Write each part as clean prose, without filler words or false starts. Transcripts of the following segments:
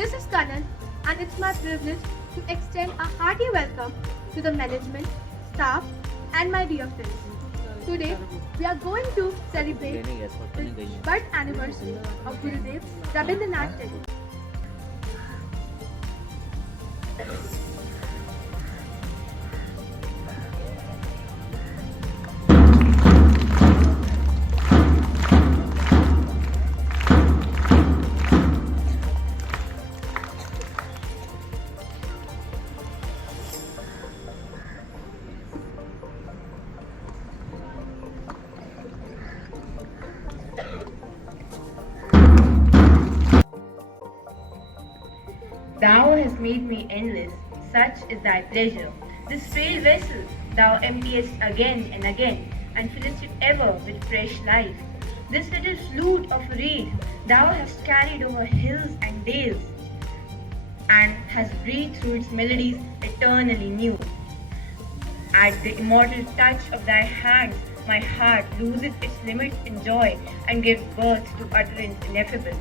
This is Kanan, and it's my privilege to extend a hearty welcome to the management, staff, and my dear friends. Today, we are going to celebrate the birth anniversary of Gurudev Rabindranath Tagore. Thou hast made me endless, such is thy pleasure. This frail vessel thou emptiest again and again, and fillest it ever with fresh life. This little flute of a reed thou hast carried over hills and dales, and hast breathed through its melodies eternally new. At the immortal touch of thy hands, my heart loses its limits in joy and gives birth to utterance ineffable.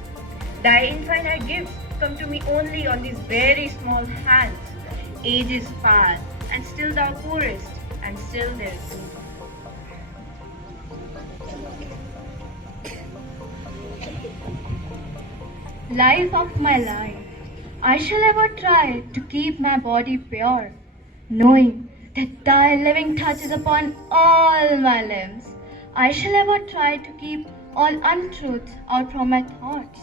Thy infinite gifts come to me only on these very small hands. Ages pass, and still thou pourest, and still there is room. Life of my life, I shall ever try to keep my body pure, knowing that thy living touch is upon all my limbs. I shall ever try to keep all untruths out from my thoughts,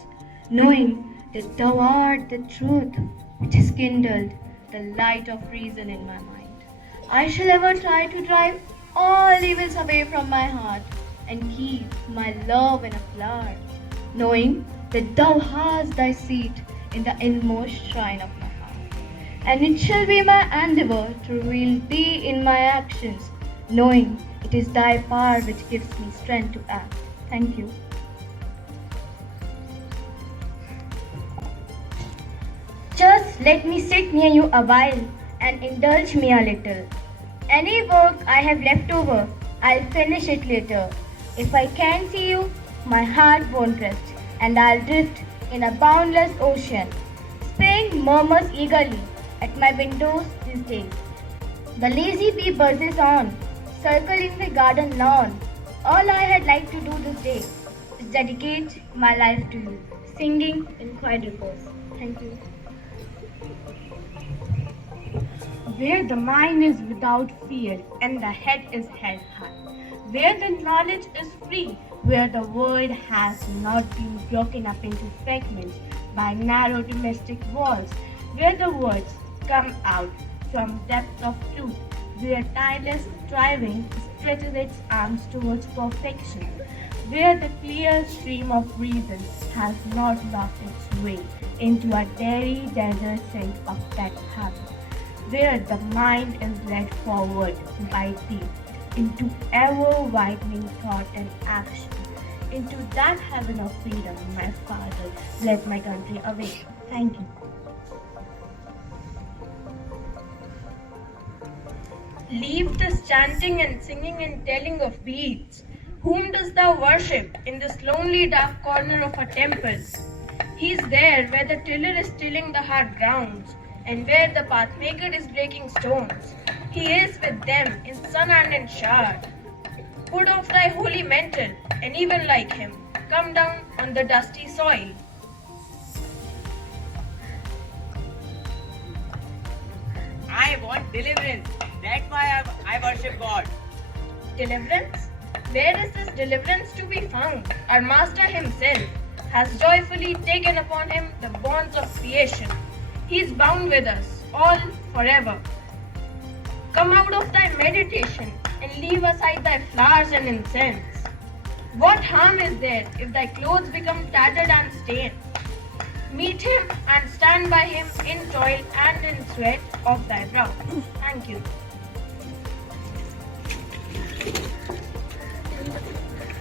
knowing that thou art the truth which has kindled the light of reason in my mind. I shall ever try to drive all evils away from my heart and keep my love in a flower, knowing that thou hast thy seat in the inmost shrine of my heart. And it shall be my endeavor to reveal thee in my actions, knowing it is thy power which gives me strength to act. Thank you. Just let me sit near you a while and indulge me a little. Any work I have left over, I'll finish it later. If I can't see you, my heart won't rest, and I'll drift in a boundless ocean. Spain murmurs eagerly at my windows these days. The lazy bee buzzes on, circling the garden lawn. All I had liked to do this day is dedicate my life to you, singing in quadruples. Thank you. Where the mind is without fear and the head is held high, where the knowledge is free, where the world has not been broken up into fragments by narrow domestic walls, where the words come out from depth of truth, where tireless striving stretches its arms towards perfection, where the clear stream of reason has not lost its way into a dairy desert sense of that habit, where the mind is led forward by thee into ever-widening thought and action, into that heaven of freedom, my Father, led my country away. Thank you. Leave this chanting and singing and telling of beads. Whom dost thou worship in this lonely dark corner of a temple? He is there where the tiller is tilling the hard grounds, and where the pathmaker is breaking stones. He is with them in sun and in shower. Put off thy holy mantle, and even like him, come down on the dusty soil. I want deliverance. That's why I worship God. Deliverance? Where is this deliverance to be found? Our Master himself has joyfully taken upon him the bonds of creation. He is bound with us, all forever. Come out of thy meditation and leave aside thy flowers and incense. What harm is there if thy clothes become tattered and stained? Meet him and stand by him in toil and in sweat of thy brow. Thank you.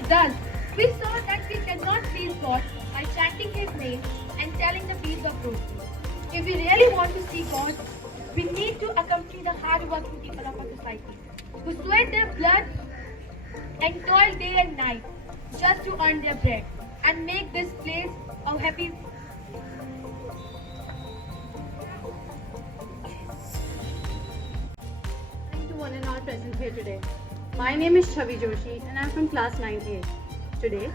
Thus, we saw that we cannot please God by chanting His name and telling the beads of roses. If we really want to see God, we need to accompany the hard-working people of our society, who sweat their blood and toil day and night just to earn their bread and make this place a happy present here today. My name is Chavi Joshi and I am from class 9A. Today,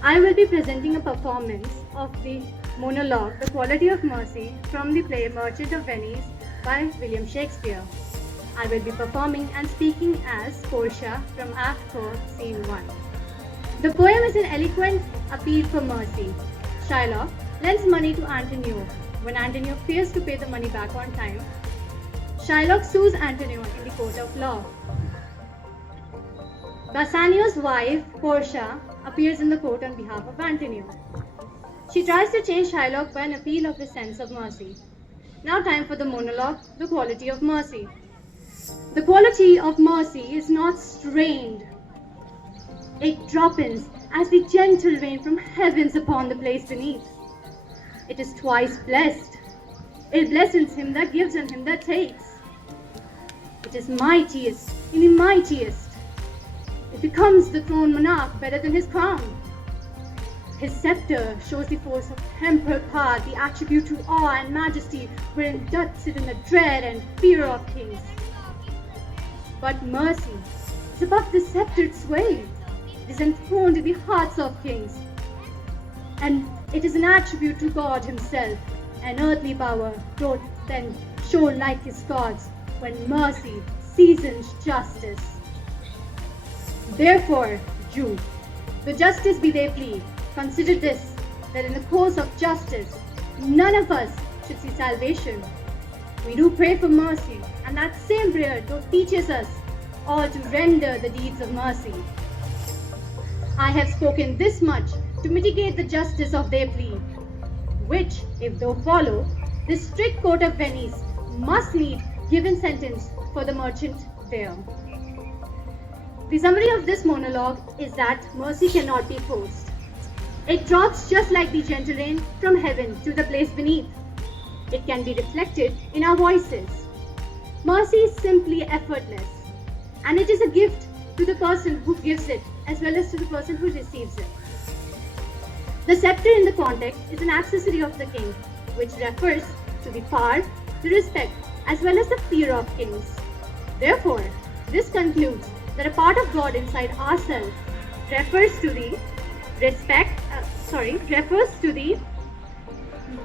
I will be presenting a performance of the monologue The Quality of Mercy from the play Merchant of Venice by William Shakespeare. I will be performing and speaking as Portia from Act 4, Scene 1. The poem is an eloquent appeal for mercy. Shylock lends money to Antonio. When Antonio fails to pay the money back on time, Shylock sues Antonio in the court of law. Bassanio's wife, Portia, appears in the court on behalf of Antonio. She tries to change Shylock by an appeal of his sense of mercy. Now time for the monologue, The Quality of Mercy. The quality of mercy is not strained. It droppens as the gentle rain from heavens upon the place beneath. It is twice blessed. It blesses him that gives and him that takes. It is mightiest in the mightiest. It becomes the throne monarch better than his crown. His scepter shows the force of tempered power, the attribute to awe and majesty, wherein doth sit in the dread and fear of kings. But mercy is above the sceptred sway. It is enthroned in the hearts of kings. And it is an attribute to God himself. An earthly power doth then show like his gods, when mercy seasons justice. Therefore, Jew, the justice be they plea, consider this, that in the course of justice, none of us should see salvation. We do pray for mercy, and that same prayer doth teaches us all to render the deeds of mercy. I have spoken this much to mitigate the justice of their plea, which, if thou follow, the strict court of Venice must need given sentence for the merchant there. The summary of this monologue is that mercy cannot be forced. It drops just like the gentle rain from heaven to the place beneath. It can be reflected in our voices. Mercy is simply effortless, and it is a gift to the person who gives it as well as to the person who receives it. The scepter in the context is an accessory of the king, which refers to the power, the respect, as well as the fear of kings. Therefore, this concludes that a part of God inside ourselves refers to the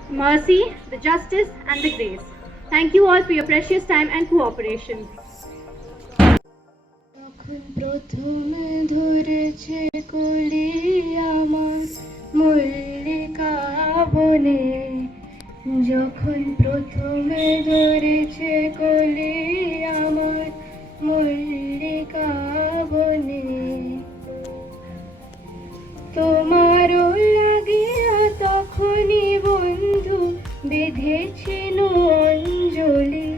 mercy, the justice, and the grace. Thank you all for your precious time and cooperation. যখন প্রথমে ধরেছে কলি আমার মল্লিকা বনে, যখন প্রথমে ধরেছে কলি আমার মল্লিকা বনে, তোমারও লাগিয়া তখনই বন্ধু বেঁধেছিল অঞ্জলি,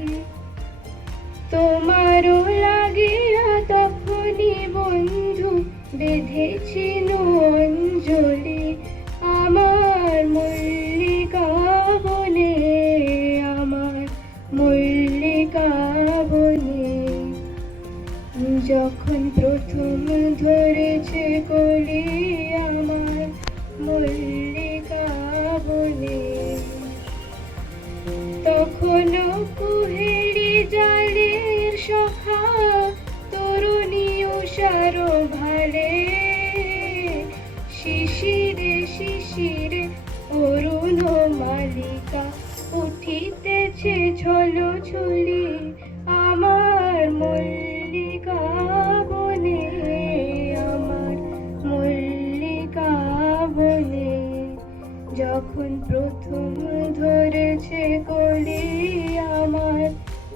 তোমারও লাগিয়া তখনই বন্ধু বেঁধেছিল অঞ্জলি, আমার মল্লিকা বনে, আমার মল্লিকা বনে, যখন প্রথম ধরেছে কলি আমার মল্লিকা বনে, তখনও কুহেলি জালের সখা তরুণী উষার ভালে, শিশিরে শিশিরে অরুণ মালিকা উঠিতেছে ছলো ছলি, আমার মল্লিকা বনে, আমার মল্লিকা বনে, যখন প্রথম ধরেছে কলি আমার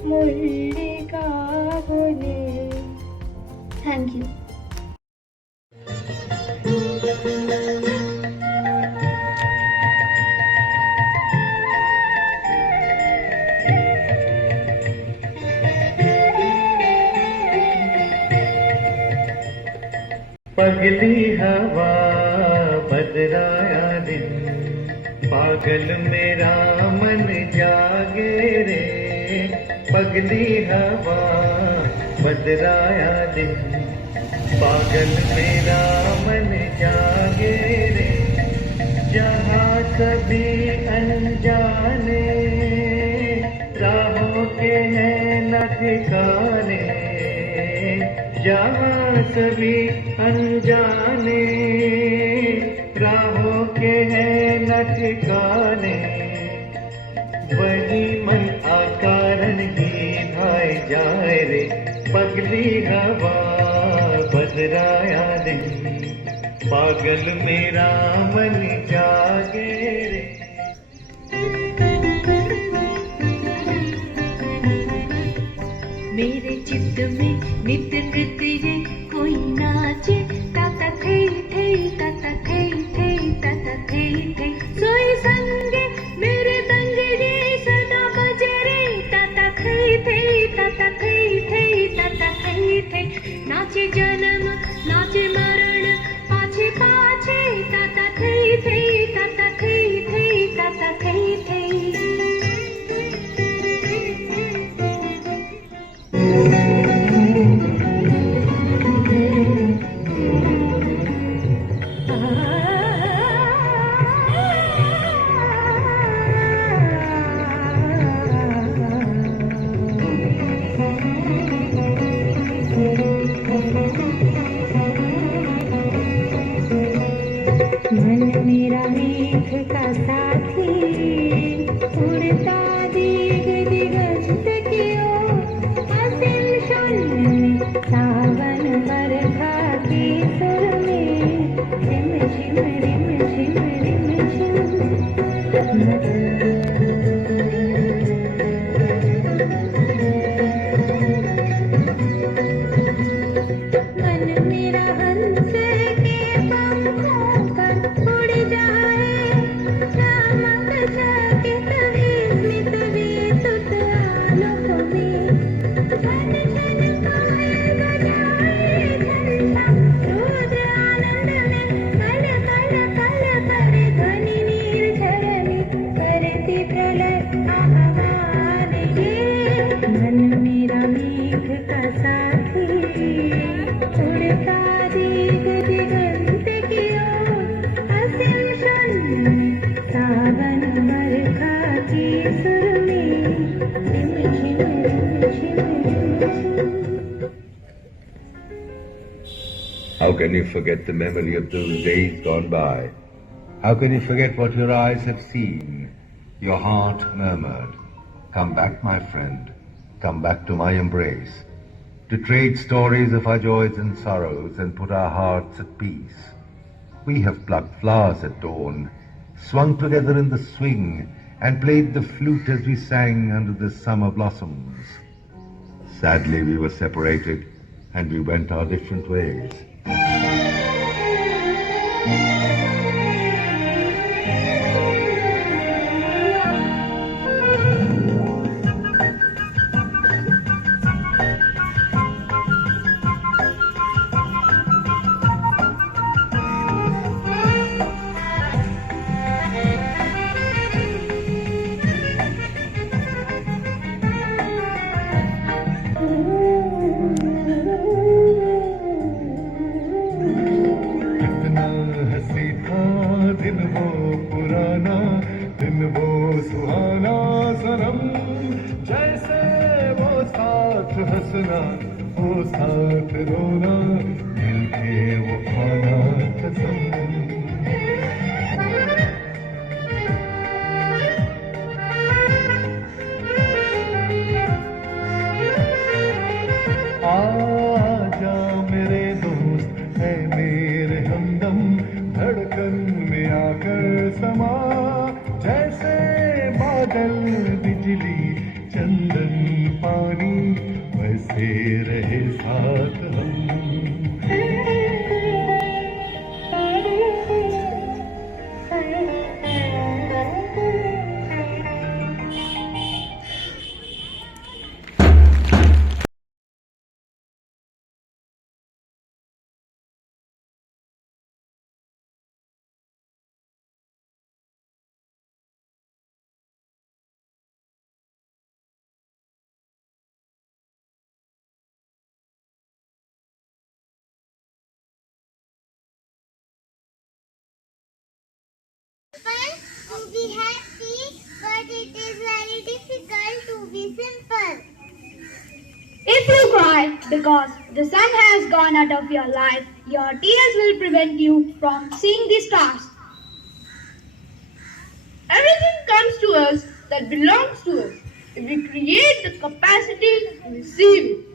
মল্লিকা বনে। Thank you. पगली हवा बदराया दिन, पागल मेरा मन जागे रे, पगली हवा बदराया दिन, पागल मेरा मन जागे रे, जहाँ सभी अनजाने राहों के हैं न ठिकाने, जहाँ सभी अनजाने, राहों के हैं न ठिकाने, वही मन आकारण ही धाए जाए रे। पगली हवा बदराया दिन, पागल मेरा मन जागे रे। मेरे चित्त में नित्य नृत्य ये कोई नाचे, ताता थे ताता थे ताता थे सोई संगे मेरे संग ये सदा बजे रे। ताता थे ताता थे नाचे जन्म नाचे मरण पाछे पाछे। ताता थे ताता थे मन मेरा मेघ का साथी, उड़ता दिग दिगंत की ओर। असीम शून्य में सावन बरखा के सुर में, झिम झिम रिम झिम रिम झिम। मन मेरा हंस के पंखों पर उड़ जाए, चमक चकित विस्मित विद्युत आलोक में। छन छन कमल बजाए घंटा, रुद्र आनंद में कल कल कल करे ध्वनि निर्झरनी, करती प्रलय आह्वान ये। मन मेरा मेघ का साथी, उड़ता दिग दिगंत की ओर। असीम शून्य में सावन बरखा के सुर में, रिम झिम रिम झिम रिम झिम। How can you forget the memory of those days gone by? How can you forget what your eyes have seen? Your heart murmured, "Come back, my friend, come back to my embrace," to trade stories of our joys and sorrows and put our hearts at peace. We have plucked flowers at dawn, swung together in the swing, and played the flute as we sang under the summer blossoms. Sadly, we were separated, and we went our different ways. To be happy, but it is very difficult to be simple. If you cry because the sun has gone out of your life, your tears will prevent you from seeing the stars. Everything comes to us that belongs to us if we create the capacity to receive it.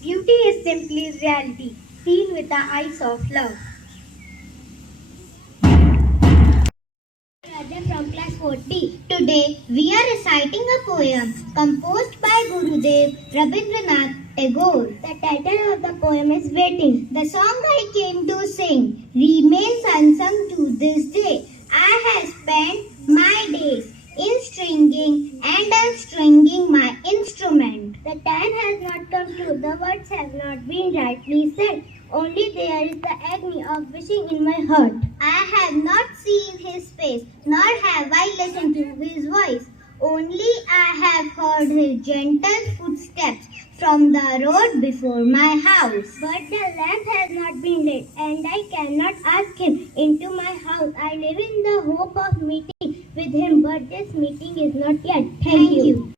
Beauty is simply reality, seen with the eyes of love. Raja from class 40. Today we are reciting a poem composed by Gurudev Rabindranath Tagore. The title of the poem is Waiting. The song I came to sing remains unsung to this day. I have spent my days in stringing and unstringing my instrument. The time has not come true, the words have not been rightly said. Only there is the agony of wishing in my heart. I have not seen his face, nor have I listened to his voice. Only I have heard his gentle footsteps from the road before my house. But the lamp has not been lit, and I cannot ask him into my house. I live in the hope of meeting with him, but this meeting is not yet. Thank you.